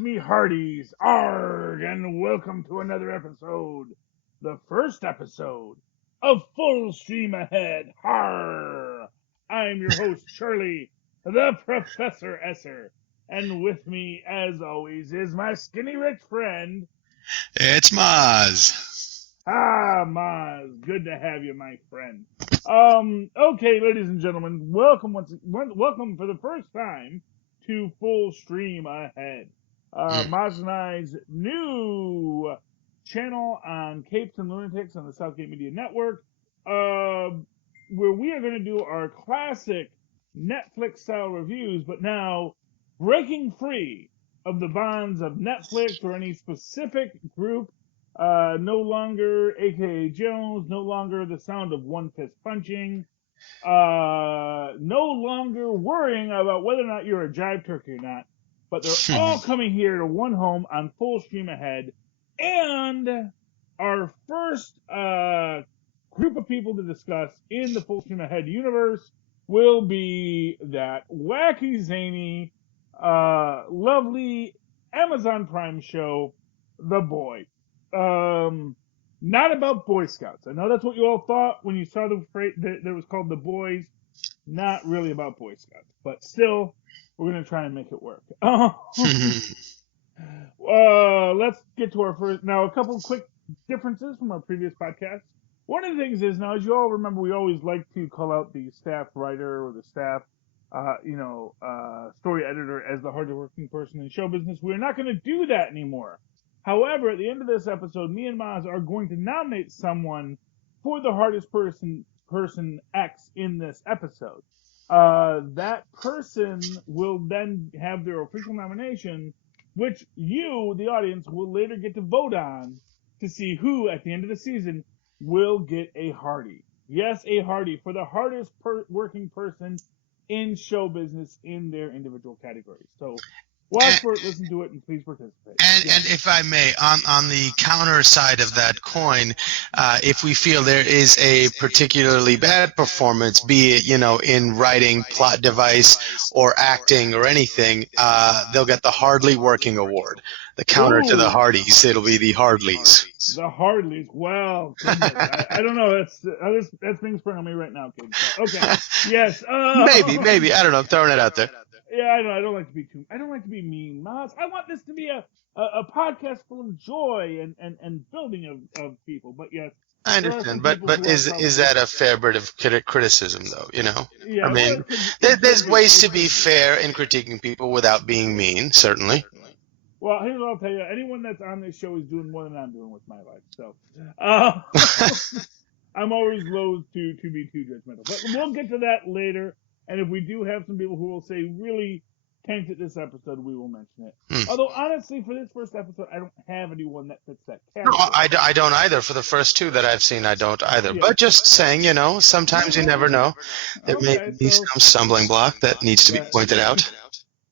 me hearties, arg, and welcome to another episode, the first episode of Full Stream Ahead, har! I'm your host, Charlie, the Professor Esser, and with me, as always, is my skinny rich friend... It's Mozz. Mozz, good to have you, my friend. Okay, ladies and gentlemen, welcome for the first time to Full Stream Ahead. Mozz and I's new channel on Capes and Lunatics on the Southgate Media Network, where we are going to do our classic Netflix-style reviews, but now breaking free of the bonds of Netflix or any specific group. No longer AKA Jones, no longer the sound of one fist punching, no longer worrying about whether or not you're a jive turkey or not, but they're all coming here to one home on Full Stream Ahead. And our first group of people to discuss in the Full Stream Ahead universe will be that wacky, zany, lovely Amazon Prime show, The Boys. Not about Boy Scouts. I know that's what you all thought when you saw the phrase that was called The Boys. Not really about Boy Scouts, but still, we're going to try and make it work. Let's get to our first. Now, a couple quick differences from our previous podcast. One of the things is, now, as you all remember, we always like to call out the staff writer or the staff, story editor as the hardest working person in show business. We're not going to do that anymore. However, at the end of this episode, me and Mozz are going to nominate someone for the hardest person X in this episode. That person will then have their official nomination, which you, the audience, will later get to vote on to see who, at the end of the season, will get a Hardy. Yes, a Hardy for the hardest working person in show business in their individual categories. So, watch for it, listen to it, and please participate. And if I may, on the counter side of that coin, if we feel there is a particularly bad performance, be it, in writing, plot device, or acting, or anything, they'll get the Hardly Working Award. The counter to the Hardys, it'll be the Hardleys. The Hardleys. Well, I don't know. That's being sprung on me right now, kids. Okay. Yes. Maybe. I don't know. I'm throwing it out there. Yeah, I know. I don't like to be mean, Mozz. I want this to be a podcast full of joy and building of people. But yes, I understand. But is that a fair bit of criticism, though? Yeah, I mean, there's ways to be fair in critiquing people without being mean. Certainly. Well, here's what I'll tell you. Anyone that's on this show is doing more than I'm doing with my life. So, I'm always loath to be too judgmental. But we'll get to that later. And if we do have some people who will say really tanked at this episode, we will mention it. Although, honestly, for this first episode, I don't have anyone that fits that category. No, I don't either. For the first two that I've seen, I don't either. Yeah. But just saying, sometimes you never know. There may be some stumbling block that needs to be pointed out.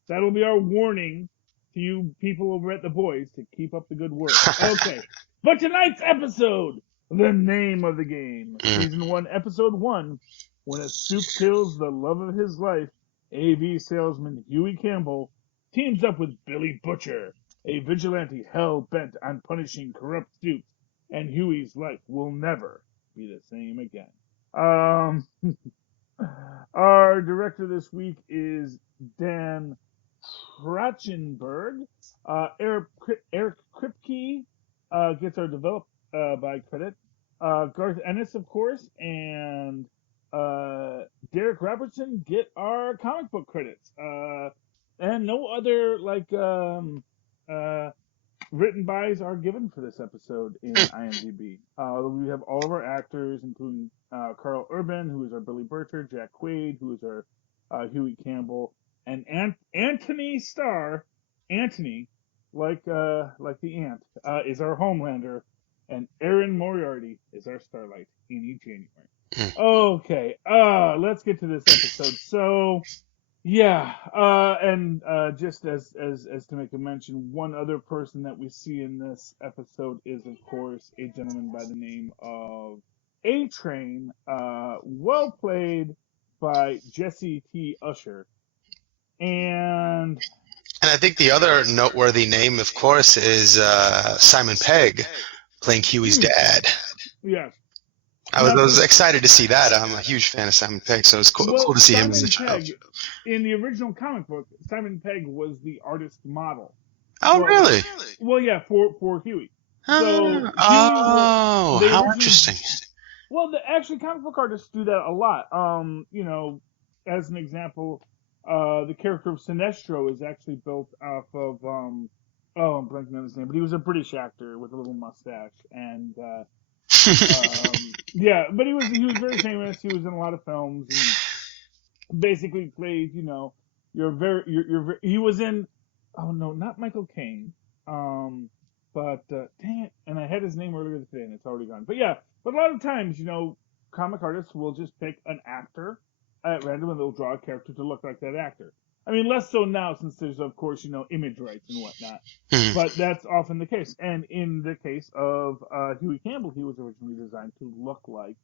That'll be our warning to you people over at The Boys to keep up the good work. Okay. But tonight's episode, the name of the game, Season 1, Episode 1, when a soup kills the love of his life, AV salesman Huey Campbell teams up with Billy Butcher, a vigilante hell-bent on punishing corrupt soups, and Huey's life will never be the same again. Our director this week is Dan Trachtenberg. Eric Kripke gets our developed by credit. Garth Ennis, of course, and Derek Robertson get our comic book credits. And no other written bys are given for this episode in IMDb. We have all of our actors, including Carl Urban, who is our Billy Butcher, Jack Quaid, who is our Huey Campbell, and Anthony Starr, like the ant, is our Homelander, and Aaron Moriarty is our Starlight in each January. Okay, let's get to this episode. So, yeah, and just as to make a mention, one other person that we see in this episode is, of course, a gentleman by the name of A-Train, well played by Jesse T. Usher. And And I think the other noteworthy name, of course, is Simon Pegg playing Huey's dad. Yes. I was excited to see that. I'm a huge fan of Simon Pegg, so it's cool to see him as a child. Pegg, in the original comic book, Simon Pegg was the artist model. Oh, really? Well, yeah, for Huey. So, how interesting. Well, actually, comic book artists do that a lot. As an example, the character of Sinestro is actually built off of I'm blanking on his name, but he was a British actor with a little mustache, and yeah, but he was very famous. He was in a lot of films and basically played, he was in, oh no, not Michael Caine, but dang it, and I had his name earlier today and it's already gone. But yeah, but a lot of times, comic artists will just pick an actor at random and they'll draw a character to look like that actor. I mean, less so now since there's, of course, image rights and whatnot. But that's often the case. And in the case of Huey Campbell, he was originally designed to look like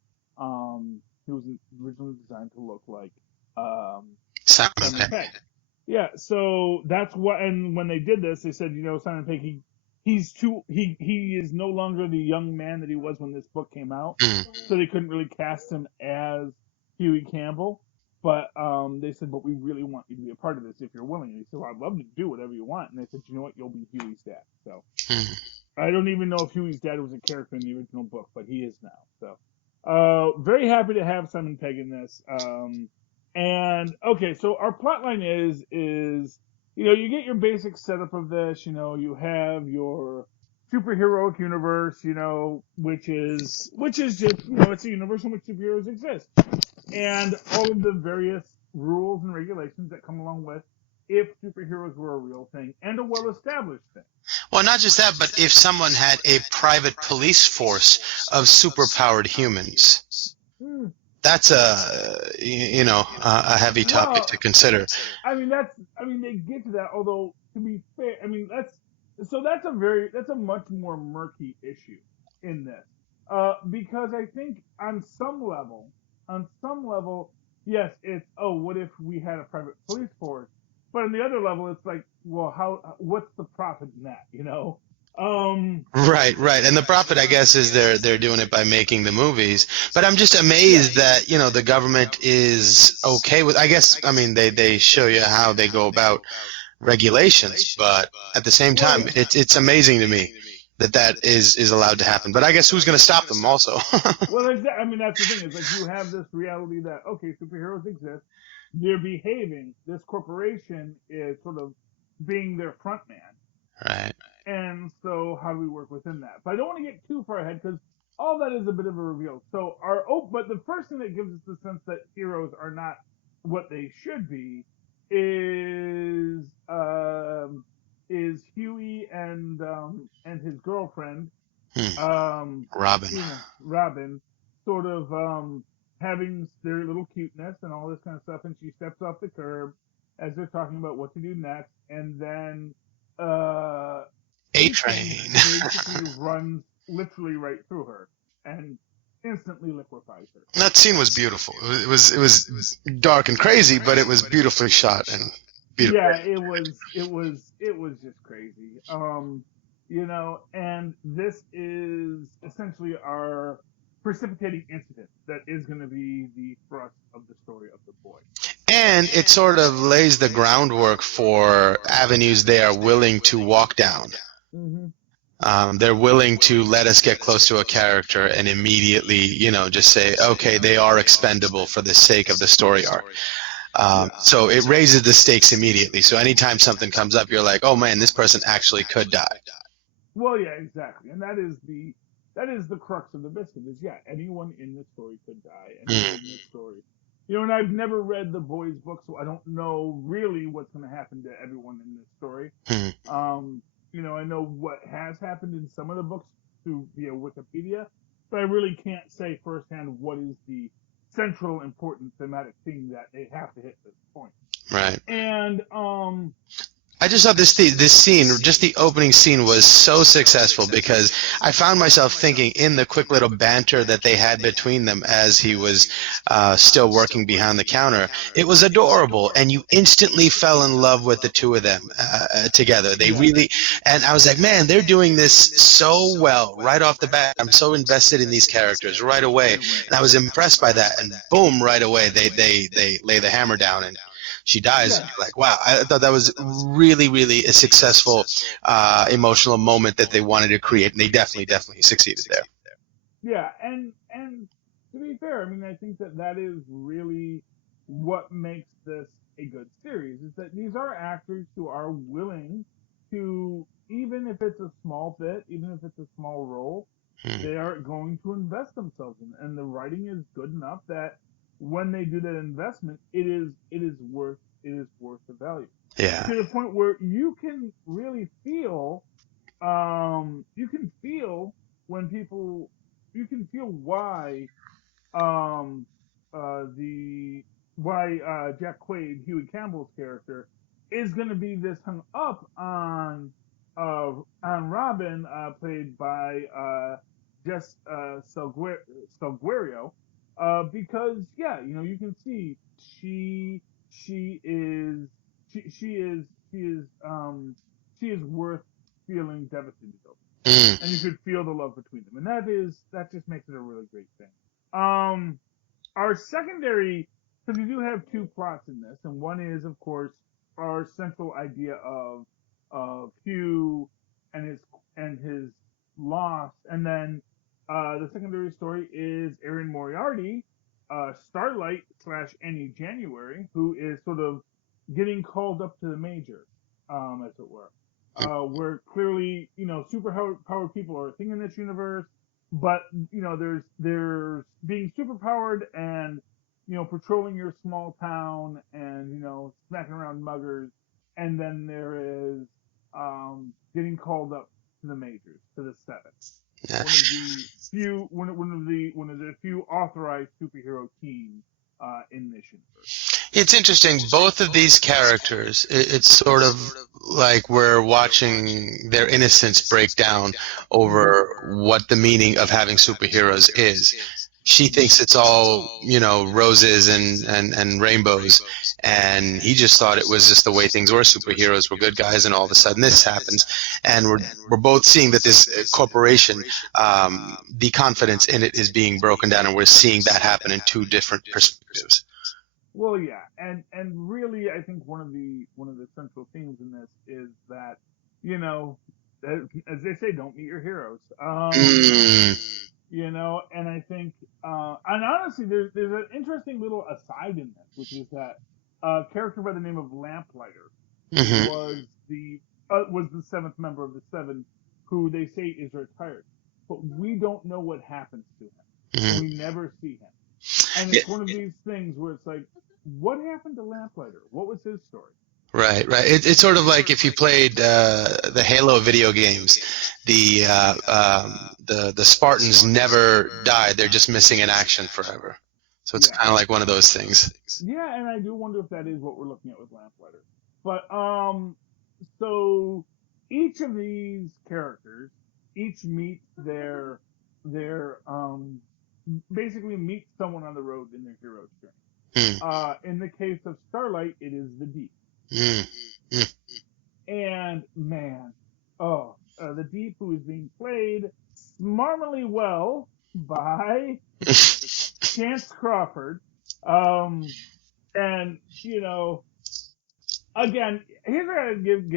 Simon Pegg. Yeah, so that's what. And when they did this, they said, Simon Pegg, he is no longer the young man that he was when this book came out. So they couldn't really cast him as Huey Campbell. But they said, but we really want you to be a part of this if you're willing. And he said, well, I'd love to do whatever you want. And they said, you know what, you'll be Huey's dad. So I don't even know if Huey's dad was a character in the original book, but he is now. So very happy to have Simon Pegg in this. And okay, so our plotline is you get your basic setup of this. You have your superheroic universe, which is just it's a universe in which superheroes exist. And all of the various rules and regulations that come along with if superheroes were a real thing and a well-established thing. Well, not just that, but if someone had a private police force of superpowered humans, that's a heavy topic to consider. They get to that. Although to be fair, that's a much more murky issue in this, because I think on some level, yes, it's, what if we had a private police force? But on the other level, it's like, well, what's the profit in that, Right. And the profit, I guess, is they're doing it by making the movies. But I'm just amazed that, the government is okay with, I guess, they show you how they go about regulations, but at the same time, it's amazing to me that is allowed to happen. But I guess who's going to stop them also? Well, that's the thing. Is like you have this reality that, okay, superheroes exist. They're behaving. This corporation is sort of being their front man. Right. And so how do we work within that? But I don't want to get too far ahead because all that is a bit of a reveal. So but the first thing that gives us the sense that heroes are not what they should be is Huey and his girlfriend, Robin, sort of having their little cuteness and all this kind of stuff, and she steps off the curb as they're talking about what to do next, and then A-Train basically runs literally right through her and instantly liquefies her. That scene was beautiful. It was dark and crazy, but it was beautifully shot and beautiful. Yeah, it was just crazy. And this is essentially our precipitating incident that is going to be the thrust of the story of the boy. And it sort of lays the groundwork for avenues they are willing to walk down. Mm-hmm. They're willing to let us get close to a character and immediately, just say, okay, they are expendable for the sake of the story arc. So it raises the stakes immediately. So anytime something comes up, you're like, oh man, this person actually could die. Well, yeah, exactly. And that is the crux of the biscuit is, anyone in this story could die. Anyone in this story. And I've never read the boys' book, so I don't know really what's going to happen to everyone in this story. I know what has happened in some of the books through via Wikipedia, but I really can't say firsthand what is the central important thematic thing that they have to hit this point. Right. And I I just thought this scene, just the opening scene, was so successful because I found myself thinking in the quick little banter that they had between them as he was still working behind the counter. It was adorable, and you instantly fell in love with the two of them together. They Yeah. really, and I was like, man, they're doing this so well right off the bat. I'm so invested in these characters right away, and I was impressed by that. And boom, right away they lay the hammer down and she dies, and Yeah. you're like, wow, I thought that was really, really a successful emotional moment that they wanted to create, and they definitely succeeded there. Yeah, and to be fair, I mean, I think that that is really what makes this a good series is that these are actors who are willing to, even if it's a small bit, even if it's a small role, Hmm. they are going to invest themselves in it. And the writing is good enough that when they do that investment, it is worth the value Yeah. to the point where you can really feel you can feel when people you can feel why um the why Jack Quaid, Huey Campbell's character, is going to be this hung up on Robin, played by Jess Salguero, because yeah, you can see she she is she is she is she is worth feeling devastated over, Mm. and you could feel the love between them, and that just makes it a really great thing. Um, our secondary, because we do have two plots in this, and one is, of course, our central idea of Hugh and his loss, and then the secondary story is Erin Moriarty, Starlight slash Annie January, who is sort of getting called up to the major, as it were. Where clearly, super powered people are a thing in this universe, but there's being superpowered and patrolling your small town and smacking around muggers, and then there is getting called up to the majors, to the seven, Yeah. one of the few authorized superhero teams in this universe. It's interesting. Both of these characters, it's sort of like we're watching their innocence break down Mm-hmm. over what the meaning of having superheroes is. She thinks it's all, roses and rainbows, and he just thought it was just the way things were. Superheroes were good guys, and all of a sudden this happens, and we're both seeing that this corporation, the confidence in it is being broken down, and we're seeing that happen in two different perspectives. Well, yeah, and really, I think one of the central themes in this is that you know, as they say, don't meet your heroes. Mm. And I think, and honestly, there's an interesting little aside in this, which is that a character by the name of Lamplighter, who Hmm. was the seventh member of the seven, who they say is retired, but we don't know what happens to him, and Hmm. we never see him. And Yeah, it's one of these things where it's like, what happened to Lamplighter? What was his story? right, right. It's sort of like if you played the Halo video games, the Spartans never die; they're just missing in action forever. So it's Yeah. kind of like one of those things. Yeah, and I do wonder if that is what we're looking at with Lamplighter. But so each of these characters each meet their basically meet someone on the road in their hero's journey. Mm. In the case of Starlight, it is the Deep, Mm. Mm. and man, the Deep, who is being played smarmily well by Chance Crawford. And again, here's what I give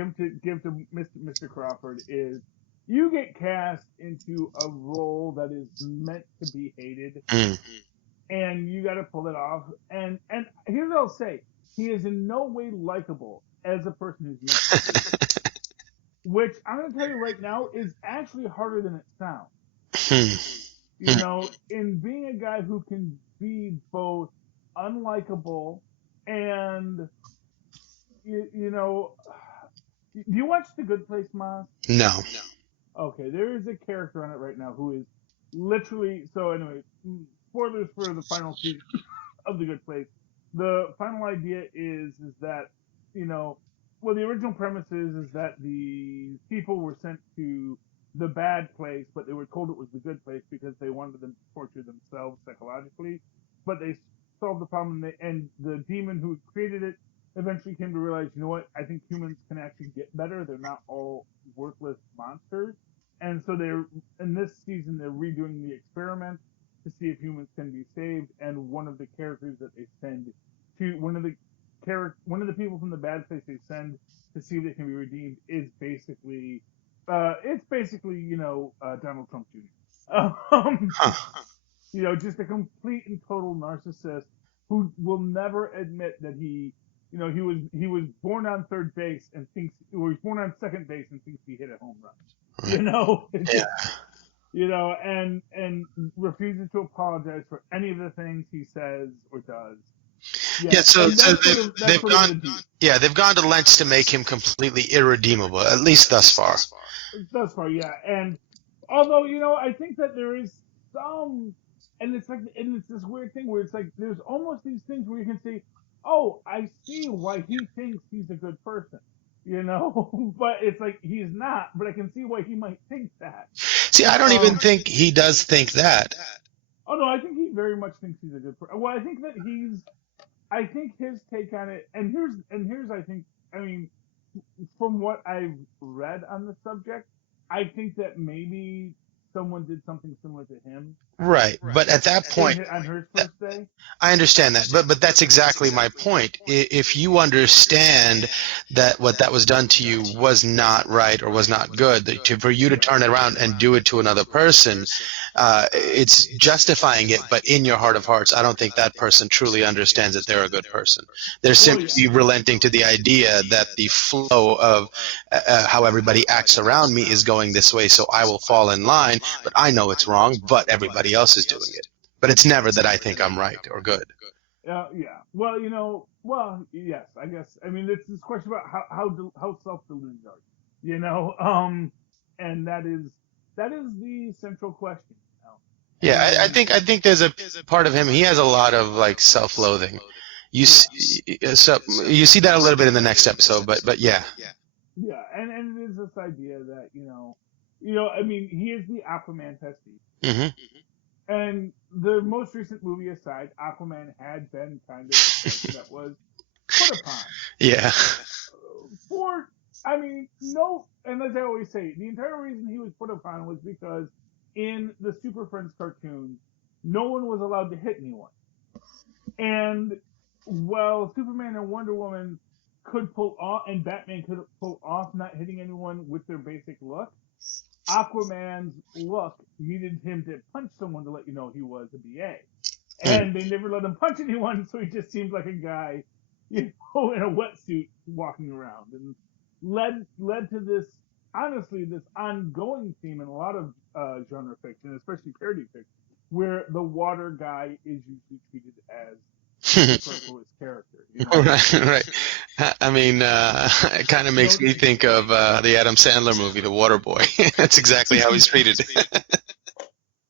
to Mr. Crawford is you get cast into a role that is meant to be hated, Mm. and you got to pull it off. And here's what I'll say: he is in no way likable as a person who's meant to be hated, which I'm going to tell you right now is actually harder than it sounds. In being a guy who can be both unlikable and you know, do you watch The Good Place, Mozz? No. Okay, there is a character on it right now who is literally. So anyway, spoilers for the final season of The Good Place. The final idea is that you know well, the original premise is that the people were sent to the bad place, but they were told it was the good place because they wanted them to torture themselves psychologically. But they solved the problem, and the demon who created it eventually came to realize, you know what? I think humans can actually get better. They're not all worthless monsters. And so they're in this season they're redoing the experiment to see if humans can be saved. And one of the characters that they send to one of the people from the bad place they send to see if they can be redeemed is basically it's basically Donald Trump Jr. Huh. Just a complete and total narcissist who will never admit that he was born on third base and thinks, or he's born on second base and thinks he hit a home run. Right. It's Yeah. just, and refuses to apologize for any of the things he says or does. Yeah, so they've gone to lengths to make him completely irredeemable, at least thus far. Thus far, yeah. And although, I think that there is some, and it's this weird thing where it's like there's almost these things where you can say, oh, I see why he thinks he's a good person, but it's like he's not, but I can see why he might think that. See, I don't even think he does think that. Oh no, I think he very much thinks he's a good person. Well, I think his take on it, and here's I mean, from what I've read on the subject, I think that maybe someone did something similar to him. Right, but at that point, on her first day. I understand that, but that's exactly my point. If you understand that what that was done to you was not right or was not good, for you to turn it around and do it to another person, it's justifying it, but in your heart of hearts, I don't think that person truly understands that they're a good person. They're simply relenting to the idea that the flow of how everybody acts around me is going this way, so I will fall in line, but I know it's wrong, but everybody else is doing it. But it's never that I think I'm right or good. Yeah. Well, yes, I guess. I mean, it's this question about how self-deluded are you? And that is the central question. Yeah, I think there's a part of him. He has a lot of like self-loathing. You see that a little bit in the next episode, but yeah. Yeah, and it is this idea that I mean, he is the Aquaman testy. Mm-hmm. And the most recent movie aside, Aquaman had been kind of a character that was put upon. Yeah. And as I always say, the entire reason he was put upon was because in the Super Friends cartoon, no one was allowed to hit anyone. And while Superman and Wonder Woman could pull off, and Batman could pull off not hitting anyone with their basic look, Aquaman's look needed him to punch someone to let you know he was a BA. And they never let him punch anyone, so he just seemed like a guy, in a wetsuit walking around. And led to this, honestly, this ongoing theme in a lot of genre fiction, especially parody fiction, where the water guy is usually treated as superfluous character. Right. I mean, it kind of makes me think of the Adam Sandler movie, The Water Boy. That's exactly how he's treated.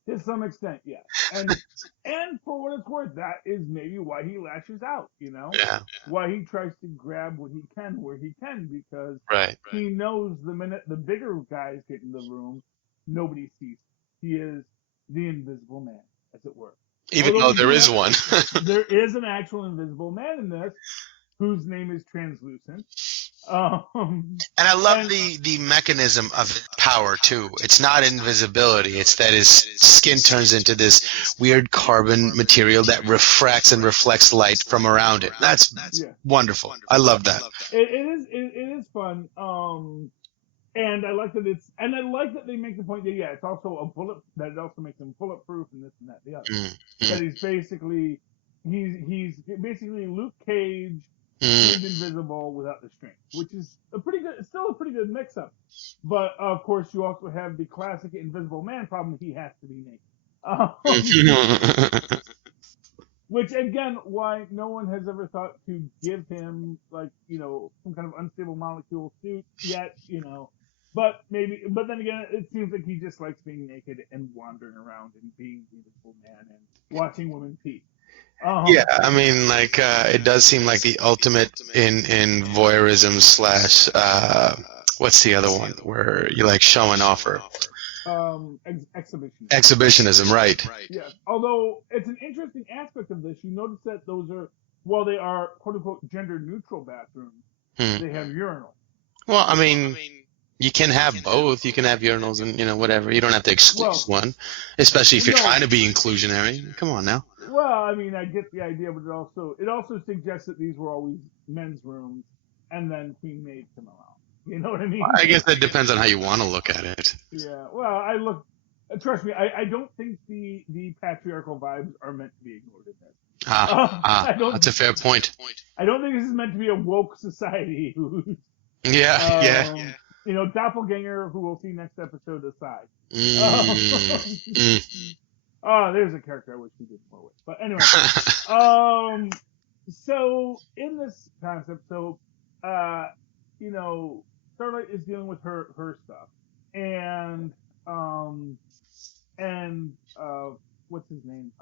To some extent, yes. And for what it's worth, that is maybe why he lashes out, Yeah. Why he tries to grab what he can where he can, because he knows the minute the bigger guys get in the room, nobody sees him. He is the invisible man, as it were. Even though there is one. There is an actual invisible man in this, whose name is Translucent. And I love the mechanism of power too. It's not invisibility. It's that his skin turns into this weird carbon material that refracts and reflects light from around it. That's wonderful. I love that. It is fun. And I like that they make the point that it's also a bullet, that it also makes him bulletproof and this and that and the other. That he's basically Luke Cage. He's invisible without the strength, which is still a pretty good mix-up. But of course, you also have the classic Invisible Man problem: he has to be naked. Which again, why no one has ever thought to give him some kind of unstable molecule suit yet, But then again, it seems like he just likes being naked and wandering around and being the Invisible Man and watching women pee. Yeah, I mean, like it does seem like the ultimate in voyeurism slash what's the other one where you like showing off or Exhibition. exhibitionism, right? Yes. Although it's an interesting aspect of this, you notice that those are, while they are quote unquote gender neutral bathrooms, Hmm. they have urinals. Well, I mean, you can have both. You can have urinals and whatever. You don't have to exclude Well, one, especially if you're no. trying to be inclusionary. Come on now. Well, I mean, I get the idea, but it also suggests that these were always men's rooms, and then queen maids come around. You know what I mean? I guess that depends on how you want to look at it. Yeah. Well, trust me, I don't think the patriarchal vibes are meant to be ignored in this. I don't. That's a fair point. I don't think this is meant to be a woke society who's, Yeah, yeah. doppelganger who we'll see next episode aside. Mm. Oh, there's a character I wish we did more with. But anyway, so in this concept, Starlight is dealing with her stuff, and and what's his name?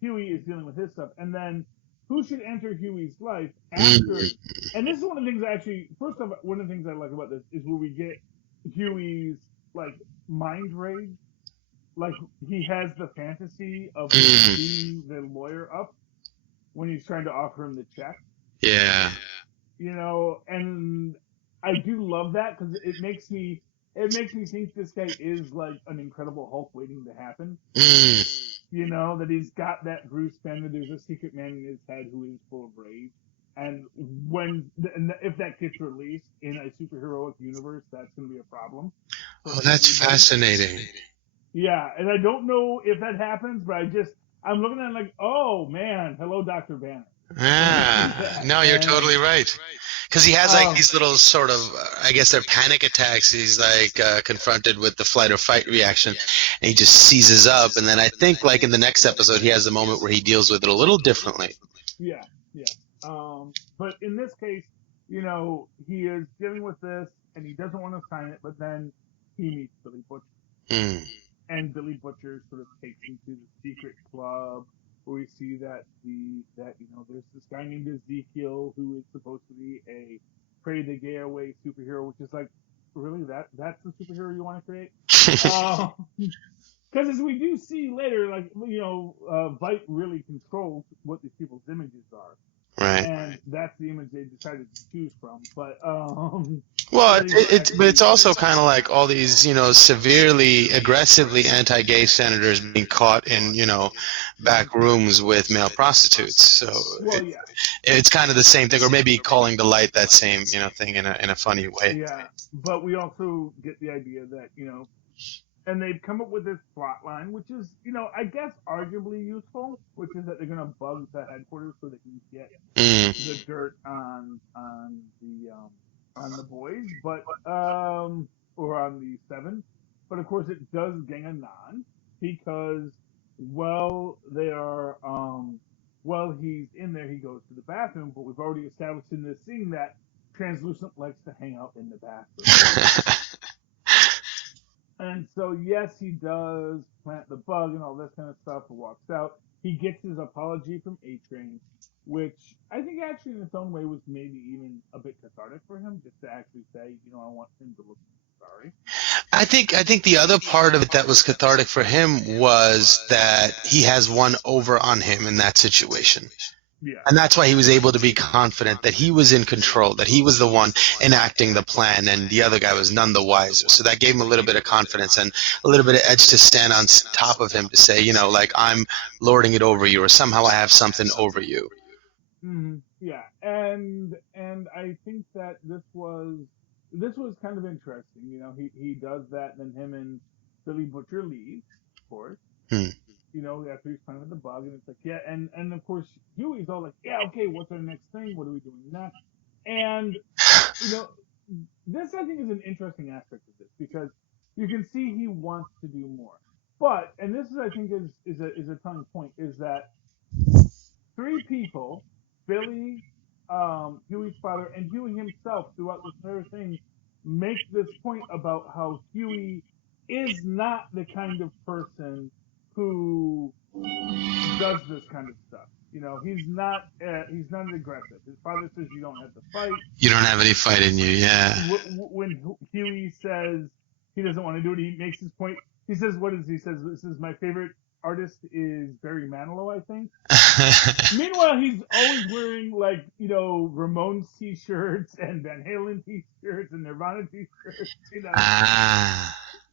Huey is dealing with his stuff, and then who should enter Huey's life after? And this is one of the things first off, one of the things I like about this is where we get Huey's like mind rage. Like he has the fantasy of being the lawyer up when he's trying to offer him the check. Yeah. And I do love that because it makes me think this guy is like an Incredible Hulk waiting to happen. That he's got that Bruce Banner. There's a secret man in his head who is full of rage. And if that gets released in a superheroic universe, that's going to be a problem. Oh, that's fascinating. Yeah, and I don't know if that happens, but I'm looking at it like, oh man, hello, Dr. Banner. No, you're totally right. Because he has like these little sort of, I guess they're panic attacks. He's like confronted with the flight or fight reaction, and he just seizes up. And then I think like in the next episode, he has a moment where he deals with it a little differently. Yeah. But in this case, he is dealing with this, and he doesn't want to sign it, but then he meets Billy Butcher. And Billy Butcher sort of takes him to the secret club where we see that there's this guy named Ezekiel who is supposed to be a pray the gay away superhero, which is like, really, that's the superhero you want to create? Because as we do see later, like Vite really controls what these people's images are. Right. And that's the image they decided to choose from. But it's also kind of like all these severely aggressively anti-gay senators being caught in back rooms with male prostitutes. So it's kind of the same thing, or maybe calling to light that same thing in a funny way. Yeah, but we also get the idea that and they've come up with this plot line, which is, I guess arguably useful, which is that they're going to bug the headquarters so they can get the dirt on the boys, but or on the seven. But of course, it does gang a non because he's in there, he goes to the bathroom. But we've already established in this scene that Translucent likes to hang out in the bathroom. And so, yes, he does plant the bug and all this kind of stuff and walks out. He gets his apology from A-Train, which I think actually in its own way was maybe even a bit cathartic for him, just to actually say, I want him to look sorry. I think the other part of it that was cathartic for him was that he has one over on him in that situation. Yeah. And that's why he was able to be confident that he was in control, that he was the one enacting the plan, and the other guy was none the wiser. So that gave him a little bit of confidence and a little bit of edge to stand on top of him to say, like I'm lording it over you, or somehow I have something over you. Mm-hmm. Yeah, and I think that this was kind of interesting. He does that, then him and Billy Butcher leave, of course. After he's planted the bug, and it's like, yeah, and of course Huey's all like, yeah, okay, what's our next thing? What are we doing next? And this I think is an interesting aspect of this because you can see he wants to do more, but and this is I think is a telling point is that three people, Billy, Huey's father, and Huey himself throughout this entire thing make this point about how Huey is not the kind of person who does this kind of stuff. He's not aggressive. His father says you don't have to fight. You don't have any fight in you, yeah. When Huey says he doesn't want to do it, he makes his point. He says, he says, this is my favorite artist is Barry Manilow, I think. Meanwhile, he's always wearing Ramones t-shirts and Van Halen t-shirts and Nirvana t-shirts.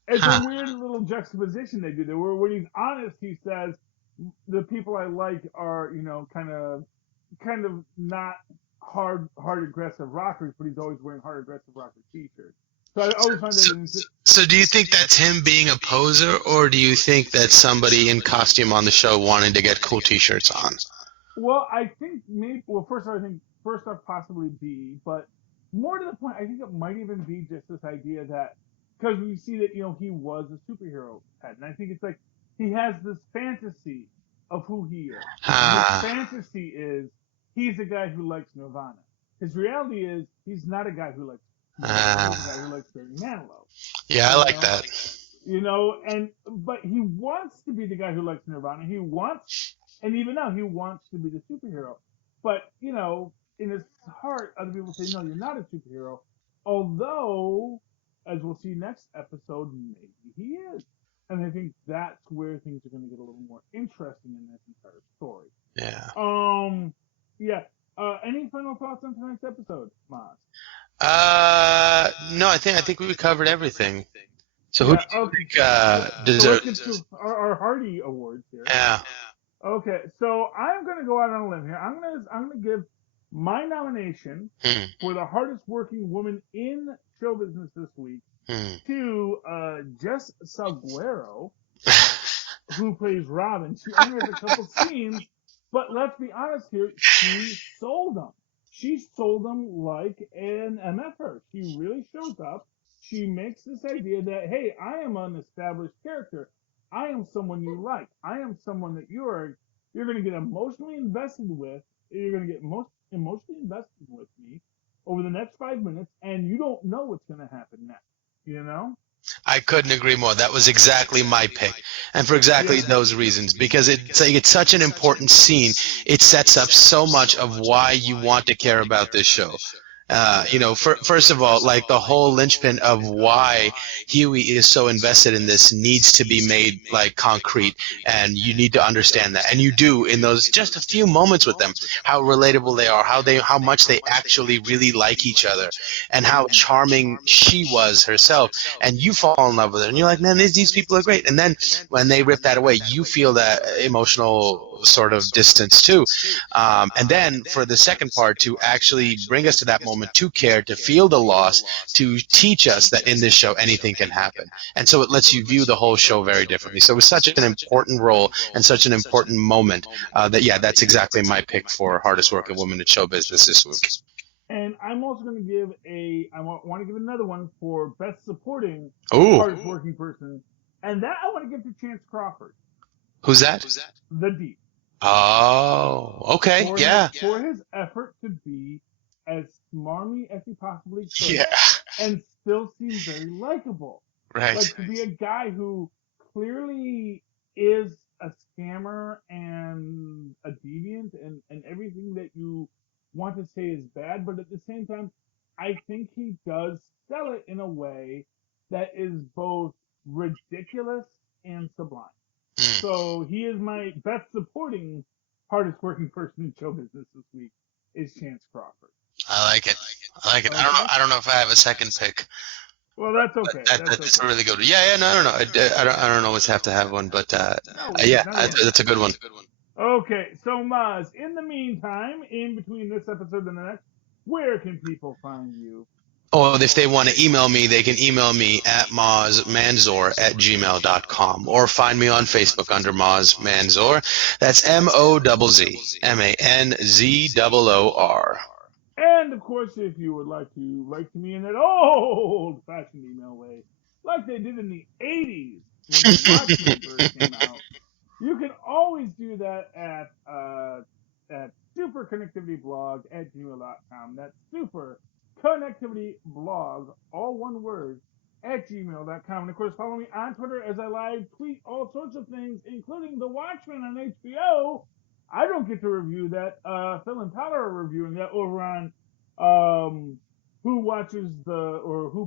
It's a weird little juxtaposition they do there. Where when he's honest, he says the people I like are kind of not hard aggressive rockers, but he's always wearing hard aggressive rocker t-shirts. So I always find that. So do you think that's him being a poser, or do you think that's somebody in costume on the show wanting to get cool t-shirts on? Well, I think maybe. Well, first off, possibly B, but more to the point, I think it might even be just this idea that because we see that he was a superhero, and I think it's like he has this fantasy of who he is. His fantasy is he's a guy who likes Nirvana. His reality is he's not a guy who likes Nirvana. He's a guy who likes Barry Manilow. Yeah, I like that. But he wants to be the guy who likes Nirvana. And even now, he wants to be the superhero. But, in his heart, other people say, no, you're not a superhero. Although, as we'll see next episode, maybe he is. And I think that's where things are going to get a little more interesting in this entire story. Yeah. Yeah. Any final thoughts on tonight's episode, Mozz? No, I think we covered everything. So who do you think deserves so our Hardy Awards here? Yeah. Okay, so I'm going to go out on a limb here. I'm going to give my nomination for the hardest working woman in show business this week to Jess Salguero, who plays Robin. She only has a couple scenes, but let's be honest here, she sold them. She sold them like an MFer. She really shows up. She makes this idea that, hey, I am an established character. I am someone you like. I am someone that you're going to get emotionally invested with. You're going to get emotionally invested with me over the next 5 minutes, and you don't know what's going to happen next. I couldn't agree more. That was exactly my pick, and for exactly those reasons, because it's such an important scene. It sets up so much of why you want to care about this show. First of all, like the whole linchpin of why Huey is so invested in this needs to be made like concrete, and you need to understand that, and you do in those just a few moments with them, how relatable they are, how much they actually really like each other, and how charming she was herself, and you fall in love with her, and you're like, man, these people are great, and then when they rip that away, you feel that emotional sort of distance too, and then for the second part to actually bring us to that moment to care, to feel the loss, to teach us that in this show anything can happen. And so it lets you view the whole show very differently. So it was such an important role and such an important moment that's exactly my pick for hardest working woman in show business this week. And I'm also going to give I want to give another one for best supporting hardest working person. And that I want to give to Chance Crawford. Who's that? The Deep. Oh, okay, for his effort to be as smarmy as he possibly could, and still seem very likable. Right. Like to be a guy who clearly is a scammer and a deviant and everything that you want to say is bad, but at the same time, I think he does sell it in a way that is both ridiculous and sublime. So he is my best supporting hardest working person in show business this week is Chance Crawford. I like it. Okay. I don't know if I have a second pick. Well, that's okay. That's a really good one. Yeah, no. I don't always have to have one, but that's a good one. Okay, so Mozz, in the meantime, in between this episode and the next, where can people find you? Oh, if they want to email me, they can email me at mozzmanzor@gmail.com or find me on Facebook under Mozz Manzor. That's MOZZMANZOOR. And, of course, if you would like to write to me in that old-fashioned email way, like they did in the 80s when the Watchmen first came out, you can always do that at superconnectivityblog@gmail.com. That's superconnectivityblog, all one word, @gmail.com. And of course, follow me on Twitter as I live tweet all sorts of things, including The Watchmen on HBO. I don't get to review that. Phil and Tyler are reviewing that over on Who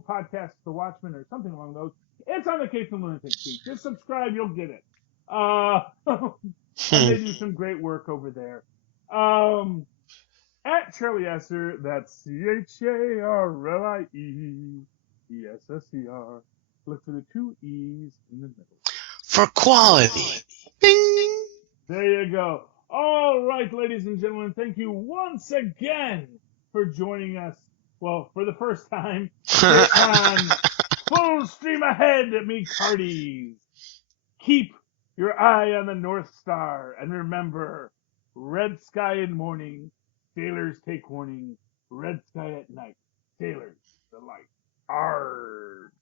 Podcasts The Watchmen or something along those. It's on the Capes and Lunatics feed. Just subscribe, you'll get it. And they do some great work over there. Charlie Esser, that's CharlieEsser. Look for the two E's in the middle. For quality. Bing! There you go. All right, ladies and gentlemen, thank you once again for joining us. Well, for the first time here on Full Stream Ahead, me Cardies. Keep your eye on the North Star, and remember, red sky in morning, sailors take warning, red sky at night, sailors the light. Arg!